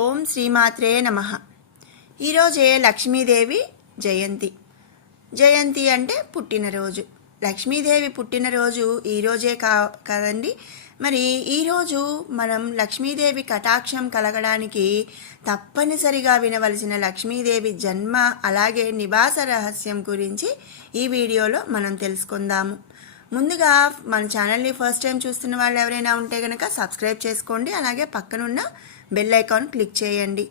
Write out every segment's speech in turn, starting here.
ఓం శ్రీమాత్రే నమః. ఈరోజే లక్ష్మీదేవి జయంతి. జయంతి అంటే పుట్టినరోజు. లక్ష్మీదేవి పుట్టినరోజు ఈరోజే కదండి. మరి ఈరోజు మనం లక్ష్మీదేవి కటాక్షం కలగడానికి తప్పనిసరిగా వినవలసిన లక్ష్మీదేవి జన్మ అలాగే నివాస రహస్యం గురించి ఈ వీడియోలో మనం తెలుసుకుందాము. ముందుగా మన ఛానల్ని ఫస్ట్ టైం చూస్తున్న వాళ్ళు ఎవరైనా ఉంటే కనుక సబ్స్క్రైబ్ చేసుకోండి. అలాగే పక్కనున్న బెల్ ఐకాన్ క్లిక్ చేయండి.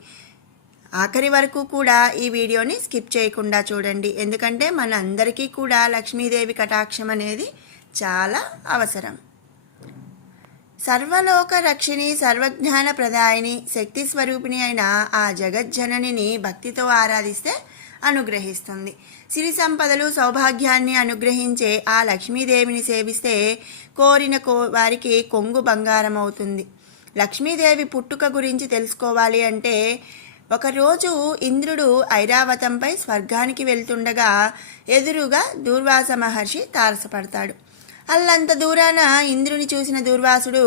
ఆఖరి వరకు కూడా ఈ వీడియోని స్కిప్ చేయకుండా చూడండి. ఎందుకంటే మన అందరికీ కూడా లక్ష్మీదేవి కటాక్షం అనేది చాలా అవసరం. సర్వలోక రక్షిణి సర్వజ్ఞాన ప్రదాయిని శక్తి స్వరూపిణి అయిన ఆ జగజ్జననిని భక్తితో ఆరాధిస్తే అనుగ్రహిస్తుంది. సిరి సంపదలు సౌభాగ్యాన్ని అనుగ్రహించే ఆ లక్ష్మీదేవిని సేవిస్తే కోరిన వారికి కొంగు బంగారం అవుతుంది. లక్ష్మీదేవి పుట్టుక గురించి తెలుసుకోవాలి అంటే ఒకరోజు ఇంద్రుడు ఐరావతంపై స్వర్గానికి వెళ్తుండగా ఎదురుగా దూర్వాస మహర్షి తారసపడతాడు. అల్లంత దూరాన ఇంద్రుని చూసిన దూర్వాసుడు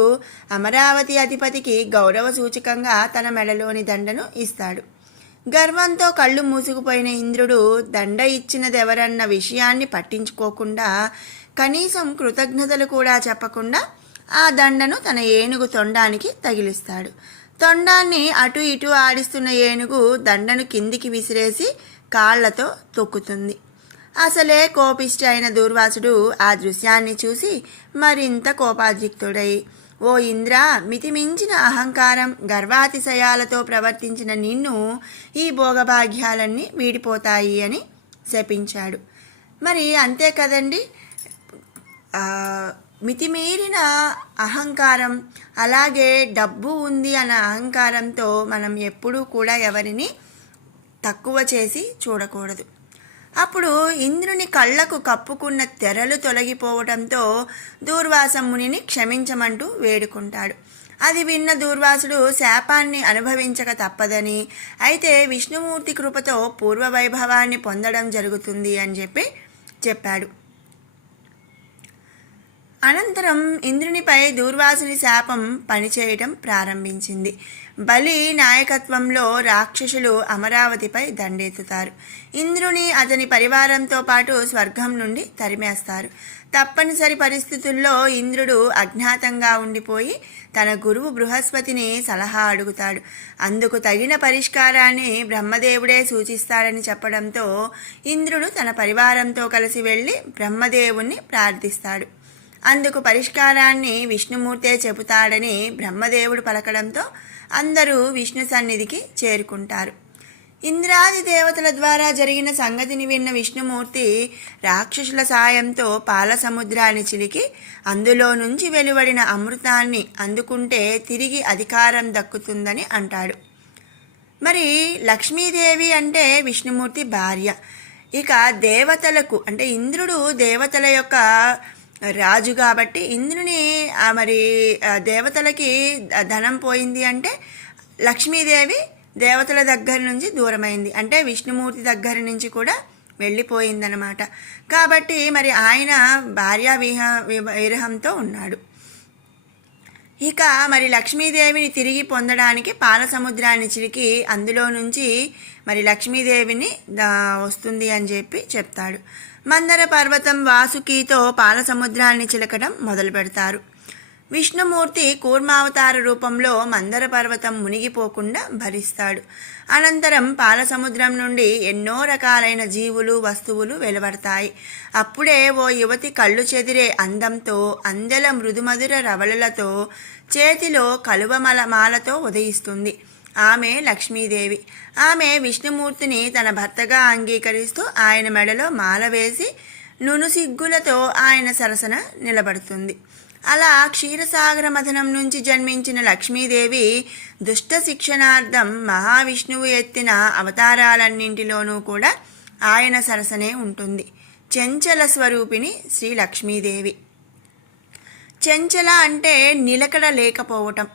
అమరావతి అధిపతికి గౌరవ సూచకంగా తన మెడలోని దండను ఇస్తాడు. గర్వంతో కళ్ళు మూసుకుపోయిన ఇంద్రుడు దండ ఇచ్చినదెవరన్న విషయాన్ని పట్టించుకోకుండా కనీసం కృతజ్ఞతలు కూడా చెప్పకుండా ఆ దండను తన ఏనుగు తొండానికి తగిలిస్తాడు. తొండాన్ని అటు ఇటు ఆడిస్తున్న ఏనుగు దండను కిందికి విసిరేసి కాళ్లతో తొక్కుతుంది. అసలే కోపిష్టి అయిన దూర్వాసుడు ఆ దృశ్యాన్ని చూసి మరింత కోపాధిక్తుడై, ఓ ఇంద్ర, మితిమించిన అహంకారం గర్వాతిశయాలతో ప్రవర్తించిన నిన్ను ఈ భోగభాగ్యాలన్నీ వీడిపోతాయి అని శపించాడు. మరి అంతే కదండి, మితిమీరిన అహంకారం అలాగే డబ్బు ఉంది అన్న అహంకారంతో మనం ఎప్పుడూ కూడా ఎవరిని తక్కువ చేసి చూడకూడదు. అప్పుడు ఇంద్రుని కళ్ళకు కప్పుకున్న తెరలు తొలగిపోవడంతో దూర్వాస మునిని క్షమించమంటూ వేడుకుంటాడు. అది విన్న దూర్వాసుడు శాపాన్ని అనుభవించక తప్పదని, అయితే విష్ణుమూర్తి కృపతో పూర్వ వైభవాన్ని పొందడం జరుగుతుంది అని చెప్పాడు. అనంతరం ఇంద్రునిపై దూర్వాసుని శాపం పనిచేయటం ప్రారంభించింది. బలి నాయకత్వంలో రాక్షసులు అమరావతిపై దండెత్తుతారు. ఇంద్రుని అతని పరివారంతో పాటు స్వర్గం నుండి తరిమేస్తారు. తప్పనిసరి పరిస్థితుల్లో ఇంద్రుడు అజ్ఞాతంగా ఉండిపోయి తన గురువు బృహస్పతిని సలహా అడుగుతాడు. అందుకు తగిన పరిష్కారాన్ని బ్రహ్మదేవుడే సూచిస్తాడని చెప్పడంతో ఇంద్రుడు తన పరివారంతో కలిసి వెళ్ళి బ్రహ్మదేవుణ్ణి ప్రార్థిస్తాడు. అందుకు పరిష్కారాన్ని విష్ణుమూర్తే చెబుతాడని బ్రహ్మదేవుడు పలకడంతో అందరూ విష్ణు సన్నిధికి చేరుకుంటారు. ఇంద్రాది దేవతల ద్వారా జరిగిన సంగతిని విన్న విష్ణుమూర్తి రాక్షసుల సాయంతో పాల సముద్రాన్ని చిలికి అందులో నుంచి వెలువడిన అమృతాన్ని అందుకుంటే తిరిగి అధికారం దక్కుతుందని అంటాడు. మరి లక్ష్మీదేవి అంటే విష్ణుమూర్తి భార్య. ఇక దేవతలకు అంటే ఇంద్రుడు దేవతల యొక్క రాజు కాబట్టి ఇంద్రుని మరి దేవతలకి ధనం పోయింది అంటే లక్ష్మీదేవి దేవతల దగ్గర నుంచి దూరమైంది అంటే విష్ణుమూర్తి దగ్గర నుంచి కూడా వెళ్ళిపోయిందనమాట. కాబట్టి మరి ఆయన భార్యా విరహంతో ఉన్నాడు. ఇక మరి లక్ష్మీదేవిని తిరిగి పొందడానికి పాల సముద్రాన్ని చిలికి అందులో నుంచి మరి లక్ష్మీదేవిని వస్తుంది అని చెప్తాడు. మందర పర్వతం వాసుకితో పాల సముద్రాన్ని చిలకడం మొదలు పెడతారు. విష్ణుమూర్తి కూర్మావతార రూపంలో మందర పర్వతం మునిగిపోకుండా భరిస్తాడు. అనంతరం పాల సముద్రం నుండి ఎన్నో రకాలైన జీవులు వస్తువులు వెలువడతాయి. అప్పుడే ఓ యువతి కళ్ళు చెదిరే అందంతో అందెల మృదుమధుర రవళలతో చేతిలో మాలతో ఉదయిస్తుంది. ఆమె లక్ష్మీదేవి. ఆమె విష్ణుమూర్తిని తన భర్తగా అంగీకరిస్తూ ఆయన మెడలో మాల వేసి నునుసిగ్గులతో ఆయన సరసన నిలబడుతుంది. అలా క్షీరసాగర మథనం నుంచి జన్మించిన లక్ష్మీదేవి దుష్ట శిక్షణార్థం మహావిష్ణువు ఎత్తిన అవతారాలన్నింటిలోనూ కూడా ఆయన సరసనే ఉంటుంది. చెంచల స్వరూపిణి శ్రీ లక్ష్మీదేవి. చెంచల అంటే నిలకడ లేకపోవటం.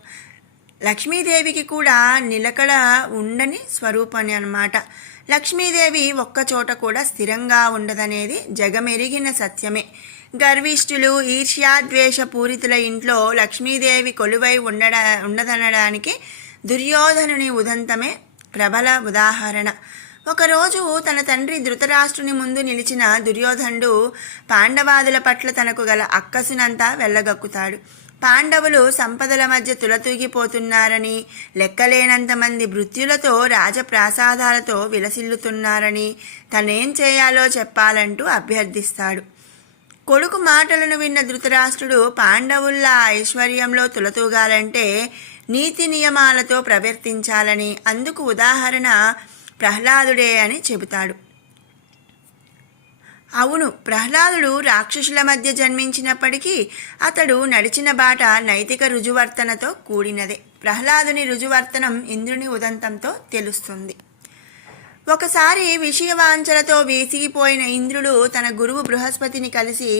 లక్ష్మీదేవికి కూడా నిలకడ ఉండని స్వరూపని అన్నమాట. లక్ష్మీదేవి ఒక్కచోట కూడా స్థిరంగా ఉండదనేది జగమెరిగిన సత్యమే. గర్విష్ఠులు ఈర్ష్యాద్వేష పూరితుల ఇంట్లో లక్ష్మీదేవి కొలువై ఉండదనడానికి దుర్యోధనుని ఉదంతమే ప్రబల ఉదాహరణ. ఒకరోజు తన తండ్రి ధృతరాష్ట్రుని ముందు నిలిచిన దుర్యోధనుడు పాండవాదుల పట్ల తనకు గల అక్కసునంతా వెళ్ళగక్కుతాడు. పాండవులు సంపదల మధ్య తులతూగిపోతున్నారని, లెక్కలేనంతమంది భృత్యులతో రాజప్రాసాదాలతో విలసిల్లుతున్నారని, తనేం చేయాలో చెప్పాలంటూ అభ్యర్థిస్తాడు. కొడుకు మాటలను విన్న ధృతరాష్ట్రుడు పాండవుల్లా ఐశ్వర్యంలో తులతూగాలంటే నీతి నియమాలతో ప్రవర్తించాలని, అందుకు ఉదాహరణ ప్రహ్లాదుడే అని చెబుతాడు. అవును, ప్రహ్లాదుడు రాక్షసుల మధ్య జన్మించినప్పటికీ అతడు నడిచిన బాట నైతిక రుజువర్తనతో కూడినదే. ప్రహ్లాదుని రుజువర్తనం ఇంద్రుని ఉదంతంతో తెలుస్తుంది. ఒకసారి విషయవాంఛలతో విసిగిపోయిన ఇంద్రుడు తన గురువు బృహస్పతిని కలిసి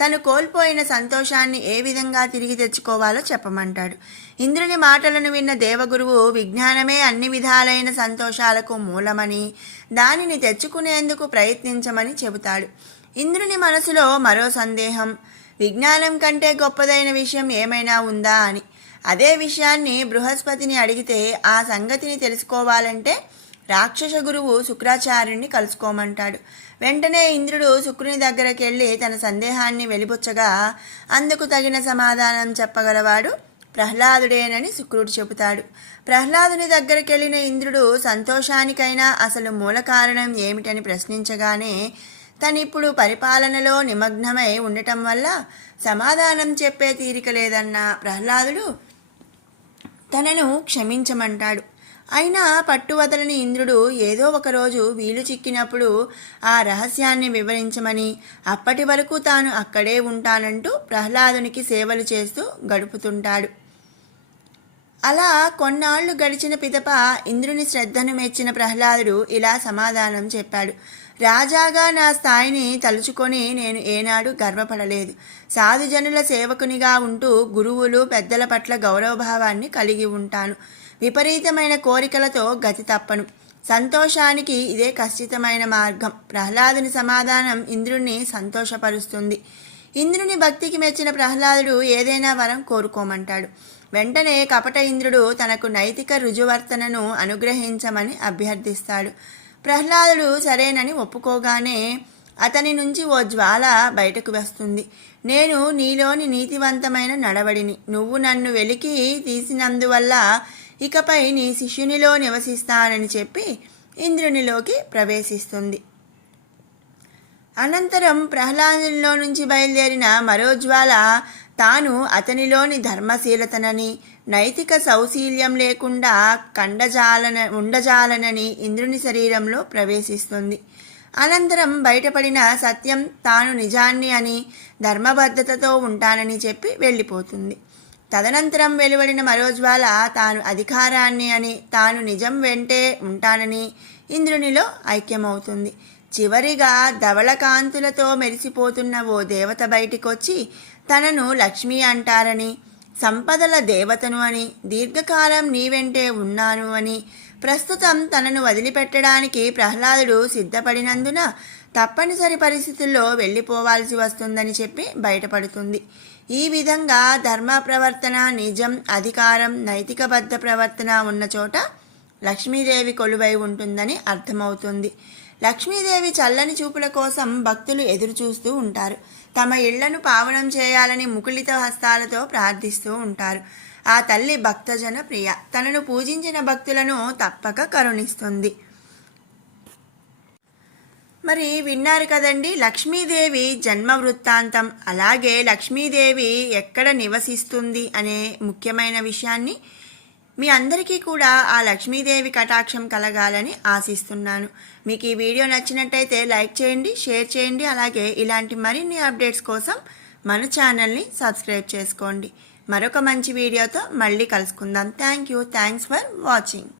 తను కోల్పోయిన సంతోషాన్ని ఏ విధంగా తిరిగి తెచ్చుకోవాలో చెప్పమంటాడు. ఇంద్రుని మాటలను విన్న దేవగురువు విజ్ఞానమే అన్ని విధాలైన సంతోషాలకు మూలమని, దానిని తెచ్చుకునేందుకు ప్రయత్నించమని చెబుతాడు. ఇంద్రుని మనసులో మరో సందేహం, విజ్ఞానం కంటే గొప్పదైన విషయం ఏమైనా ఉందా అని. అదే విషయాన్ని బృహస్పతిని అడిగితే ఆ సంగతిని తెలుసుకోవాలంటే రాక్షస గురువు శుక్రాచార్యుడిని కలుసుకోమంటాడు. వెంటనే ఇంద్రుడు శుక్రుని దగ్గరికి వెళ్ళి తన సందేహాన్ని వెలిబుచ్చగా అందుకు తగిన సమాధానం చెప్పగలవాడు ప్రహ్లాదుడేనని శుక్రుడు చెబుతాడు. ప్రహ్లాదుని దగ్గరికి వెళ్ళిన ఇంద్రుడు సంతోషానికైనా అసలు మూల కారణం ఏమిటని ప్రశ్నించగానే తనిప్పుడు పరిపాలనలో నిమగ్నమై ఉండటం వల్ల సమాధానం చెప్పే తీరిక లేదన్న ప్రహ్లాదుడు తనను క్షమించమంటాడు. అయినా పట్టువదలని ఇంద్రుడు ఏదో ఒకరోజు వీలు చిక్కినప్పుడు ఆ రహస్యాన్ని వివరించమని, అప్పటి వరకు తాను అక్కడే ఉంటానంటూ ప్రహ్లాదునికి సేవలు చేస్తూ గడుపుతుంటాడు. అలా కొన్నాళ్లు గడిచిన పిదప ఇంద్రుని శ్రద్ధను మెచ్చిన ప్రహ్లాదుడు ఇలా సమాధానం చెప్పాడు. రాజాగా నా స్థాయిని తలుచుకొని నేను ఏనాడు గర్వపడలేదు. సాధుజనుల సేవకునిగా ఉంటూ గురువులు పెద్దల పట్ల గౌరవభావాన్ని కలిగి ఉంటాను. విపరీతమైన కోరికలతో గతి తప్పను. సంతోషానికి ఇదే ఖచ్చితమైన మార్గం. ప్రహ్లాదుని సమాధానం ఇంద్రుణ్ణి సంతోషపరుస్తుంది. ఇంద్రుని భక్తికి మెచ్చిన ప్రహ్లాదుడు ఏదైనా వరం కోరుకోమంటాడు. వెంటనే కపట ఇంద్రుడు తనకు నైతిక రుజువర్తనను అనుగ్రహించమని అభ్యర్థిస్తాడు. ప్రహ్లాదుడు సరేనని ఒప్పుకోగానే అతని నుంచి ఓ జ్వాల బయటకు వస్తుంది. నేను నీలోని నీతివంతమైన నడవడిని. నువ్వు నన్ను వెలికి తీసినందువల్ల ఇకపై నీ శిష్యునిలో నివసిస్తానని చెప్పి ఇంద్రునిలోకి ప్రవేశిస్తుంది. అనంతరం ప్రహ్లాదునిలో నుంచి బయలుదేరిన మరో జ్వాల తాను అతనిలోని ధర్మశీలతనని, నైతిక సౌశీల్యం లేకుండా ఉండజాలనని ఇంద్రుని శరీరంలో ప్రవేశిస్తుంది. అనంతరం బయటపడిన సత్యం తాను నిజాన్ని అని, ధర్మబద్ధతతో ఉంటానని చెప్పి వెళ్ళిపోతుంది. తదనంతరం వెలువడిన మరో జ్వాల తాను అధికారాన్ని అని, తాను నిజం వెంటే ఉంటానని ఇంద్రునిలో ఐక్యమవుతుంది. చివరిగా ధవళకాంతులతో మెరిసిపోతున్న ఓ దేవత బయటికొచ్చి తనను లక్ష్మి అంటారని, సంపదల దేవతను అని, దీర్ఘకాలం నీ వెంటే ఉన్నాను అని, ప్రస్తుతం తనను వదిలిపెట్టడానికి ప్రహ్లాదుడు సిద్ధపడినందున తప్పనిసరి పరిస్థితుల్లో వెళ్ళిపోవాల్సి వస్తుందని చెప్పి బయటపడుతుంది. ఈ విధంగా ధర్మ ప్రవర్తన, నిజం, అధికారం, నైతికబద్ధ ప్రవర్తన ఉన్న చోట లక్ష్మీదేవి కొలువై ఉంటుందని అర్థమవుతుంది. లక్ష్మీదేవి చల్లని చూపుల కోసం భక్తులు ఎదురు చూస్తూ ఉంటారు. తమ ఇళ్లను పావనం చేయాలని ముకుళిత హస్తాలతో ప్రార్థిస్తూ ఉంటారు. ఆ తల్లి భక్తజన ప్రియ. తనను పూజించిన భక్తులను తప్పక కరుణిస్తుంది. మరి విన్నారు కదండి లక్ష్మీదేవి జన్మ వృత్తాంతం, అలాగే లక్ష్మీదేవి ఎక్కడ నివసిస్తుంది అనే ముఖ్యమైన విషయాన్ని. మీ అందరికీ కూడా ఆ లక్ష్మీదేవి కటాక్షం కలగాలని ఆశిస్తున్నాను. మీకు ఈ వీడియో నచ్చినట్టయితే లైక్ చేయండి, షేర్ చేయండి. అలాగే ఇలాంటి మరిన్ని అప్డేట్స్ కోసం మన ఛానల్ని సబ్స్క్రైబ్ చేసుకోండి. మరొక మంచి వీడియోతో మళ్ళీ కలుసుకుందాం. Thanks for watching.